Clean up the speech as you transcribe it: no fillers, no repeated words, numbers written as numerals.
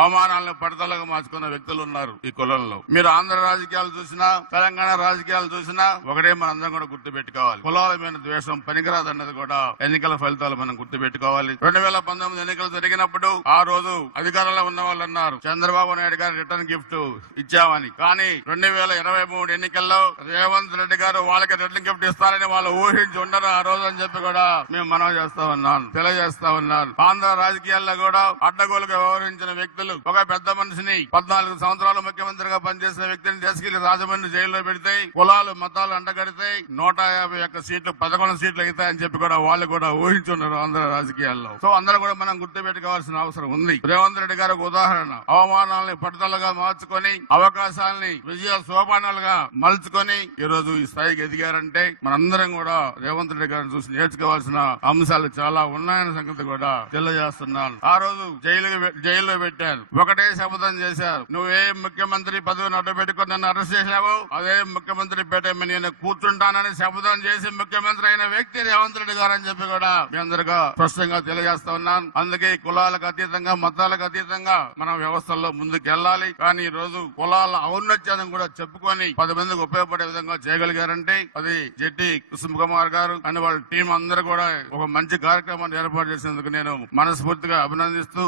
అవమానాలను పడతలుగా మార్చుకున్న వ్యక్తులు ఉన్నారు ఈ కులంలో. మీరు ఆంధ్ర రాజకీయాలు చూసినా, తెలంగాణ రాజకీయాలు చూసినా ఒకటే మనందరం కూడా గుర్తుపెట్టుకోవాలి, కులాల మీద ద్వేషం పనికిరాదన్నది కూడా ఎన్నికల ఫలితాలు మనం గుర్తుపెట్టుకోవాలి. 2019 ఎన్నికలు జరిగినప్పుడు ఆ రోజు అధికారంలో ఉన్న వాళ్ళు అన్నారు చంద్రబాబు నాయుడు గారు రిటర్న్ గిఫ్ట్ ఇచ్చామని. కానీ 2023 ఎన్నికల్లో రేవంత్ రెడ్డి గారు వాళ్ళకి రిటర్న్ గిఫ్ట్ ఇస్తారని వాళ్ళు ఊహించి ఉండరు ఆ రోజు అని చెప్పి కూడా మేము మనవి చేస్తా ఉన్నాను, తెలియజేస్తా ఉన్నాను. ఆంధ్ర రాజకీయాల్లో కూడా అడ్డగోలుగా వ్యవహరించిన వ్యక్తులు, ఒక పెద్ద మనిషిని 14 సంవత్సరాలు ముఖ్యమంత్రిగా పనిచేసిన వ్యక్తిని తీసుకెళ్లి రాజమండ్రి జైల్లో పెడితే, కులాలు మతాలు అండగడితే 151 సీట్లు 11 సీట్లు అవుతాయని చెప్పి కూడా వాళ్ళు కూడా ఊహించున్నారు ఆంధ్ర రాజకీయాల్లో. సో అందరూ కూడా మనం గుర్తుపెట్టుకోవాల్సిన అవసరం ఉంది. రేవంత్ రెడ్డి గారు ఒక ఉదాహరణ. అవమానాలని పట్టుదలగా మార్చుకొని, అవకాశాలని విజయ సోపానాలుగా మలుచుకొని ఈ రోజు ఈ స్థాయికి ఎదిగారంటే మనందరం కూడా రేవంత్ రెడ్డి గారిని చూసి నేర్చుకోవాల్సిన అంశాలు చాలా ఉన్నాయన్న సంగతి కూడా తెలియజేస్తున్నాను. ఆ రోజు జైల్లో పెట్టారు, ఒకటే శపథం చేశారు, నువ్వే ముఖ్యమంత్రి పదవిని అడ్డు పెట్టుకుని నన్ను అరెస్ట్ చేశావు, అదే ముఖ్యమంత్రి పెట్టేమని నేను కూర్చుంటానని శపథం చేసి ముఖ్యమంత్రి అయిన వ్యక్తి రేవంత్ రెడ్డి గారు అని చెప్పి కూడా మీ అందరిగా స్పష్టంగా తెలియజేస్తా ఉన్నాను. అందుకే కులాలకు అతీతంగా, మతాలకు అతీతంగా మనం వ్యవస్థల్లో ముందుకు వెళ్ళాలి. కానీ ఈ రోజు కులాల ఔన్నత్యాన్ని కూడా చెప్పుకొని 10 మందికి ఉపయోగపడే విధంగా చేయగలిగారంటే అది జెట్టి కుసుమ్ కుమార్ గారు అని వాళ్ళ టీం అందరూ కూడా ఒక మంచి కార్యక్రమాన్ని ఏర్పాటు చేసినందుకు నేను మనస్ఫూర్తిగా అభినందిస్తూ